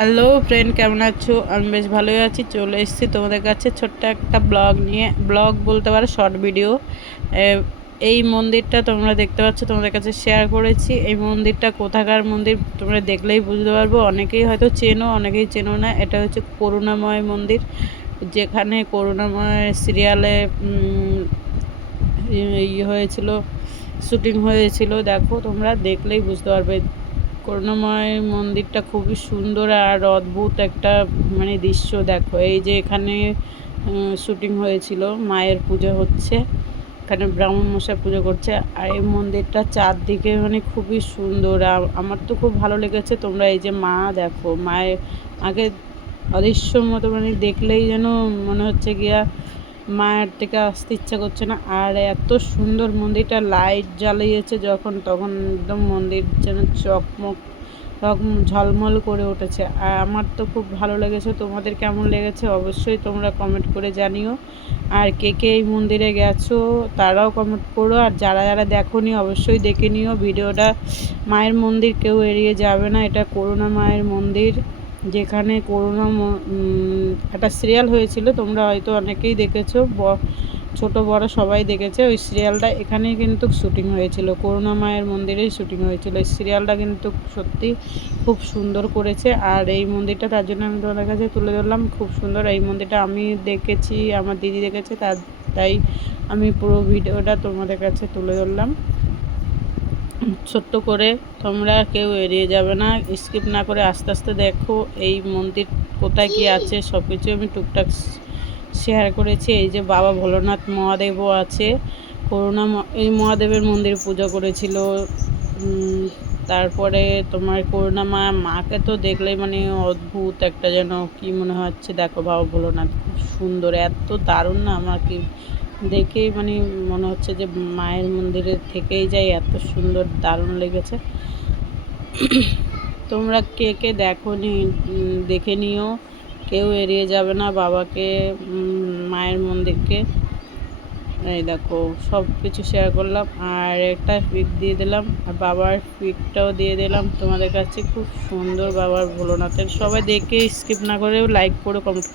Hello friend, কেমন আছো? আমি বেশ ভালোই আছি। চলে এসেছি তোমাদের কাছে ছোট্ট একটা ব্লগ নিয়ে। ব্লগ বলতে পারো, শর্ট ভিডিও। এই মন্দিরটা তোমরা দেখতে পাচ্ছ, তোমাদের কাছে শেয়ার করেছি। এই মন্দিরটা কোথাকার মন্দির তোমরা দেখলেই বুঝতে পারবো। অনেকেই হয়তো চেনো, অনেকেই চেনো না। এটা হচ্ছে করুণাময় মন্দির, যেখানে করুণাময় সিরিয়ালে হয়েছিল, শুটিং হয়েছিল। দেখো, তোমরা দেখলেই বুঝতে পারবে। করুণাময় মন্দিরটা খুবই সুন্দর আর অদ্ভুত একটা দৃশ্য। দেখো, এই যে এখানে শুটিং হয়েছিল, মায়ের পুজো হচ্ছে, এখানে ব্রাহ্মণ মশাই পুজো করছে। আর এই মন্দিরটা চারদিকে খুবই সুন্দর। আমার তো খুব ভালো লেগেছে। তোমরা এই যে মা দেখো, মায়ের আগে অদৃশ্যর মতো, দেখলেই যেন মনে হচ্ছে গিয়া মায়ের থেকে আসতে ইচ্ছা করছে না। আর এত সুন্দর মন্দিরটা, লাইট জ্বালিয়েছে যখন তখন একদম মন্দির যেন চকমক ঝলমল করে উঠেছে। আর আমার তো খুব ভালো লেগেছে। তোমাদের কেমন লেগেছে অবশ্যই তোমরা কমেন্ট করে জানিও। আর কে কে এই মন্দিরে গেছো তারাও কমেন্ট করো। আর যারা যারা দেখোনি অবশ্যই দেখে নিও ভিডিওটা। মায়ের মন্দির কেউ এড়িয়ে যাবে না। এটা করুণা মায়ের মন্দির, যেখানে একটা সিরিয়াল হয়েছিল, তোমরা হয়তো অনেকেই দেখেছো, ছোট বড় সবাই দেখেছে ওই সিরিয়ালটা। এখানেই কিন্তু শুটিং হয়েছিল, করুণা মায়ের মন্দিরেই শুটিং হয়েছিল। এই সিরিয়ালটা কিন্তু সত্যি খুব সুন্দর করেছে। আর এই মন্দিরটা তার জন্য আমি তোমাদের কাছে তুলে ধরলাম, খুব সুন্দর। এই মন্দিরটা আমি দেখেছি, আমার দিদি দেখেছে, তাই আমি পুরো ভিডিওটা তোমাদের কাছে তুলে ধরলাম ছোট্ট করে। তোমরা কেউ এড়িয়ে যাবে না, স্কিপ না করে আস্তে আস্তে দেখো। এই মন্দির কোথায় কি আছে সব কিছু আমি টুকটাক শেয়ার করেছি। এই যে বাবা ভোলানাথ মহাদেবও আছে। এই মহাদেবের মন্দির পুজো করেছিল। তারপরে তোমার করুণা মাকে তো দেখলেই অদ্ভুত একটা যেন কি মনে হচ্ছে। দেখো, বাবা ভোলানাথ খুব সুন্দর, এত দারুণ না, আমার কি দেখেই মনে হচ্ছে যে মায়ের মন্দিরে থেকেই যাই, এত সুন্দর দারুণ লেগেছে। তোমরা কে কে দেখোনি দেখে নিও, কেউ এড়িয়ে যাবে না বাবাকে, মায়ের মন্দিরকে। এই দেখো, সব কিছু শেয়ার করলাম আর একটা পিক দিয়ে দিলাম, আর বাবার পিকটাও দিয়ে দিলাম তোমাদের কাছে। খুব সুন্দর বাবার ভোলানাথের। সবাই দেখে স্কিপ না করে লাইক করে কমেন্ট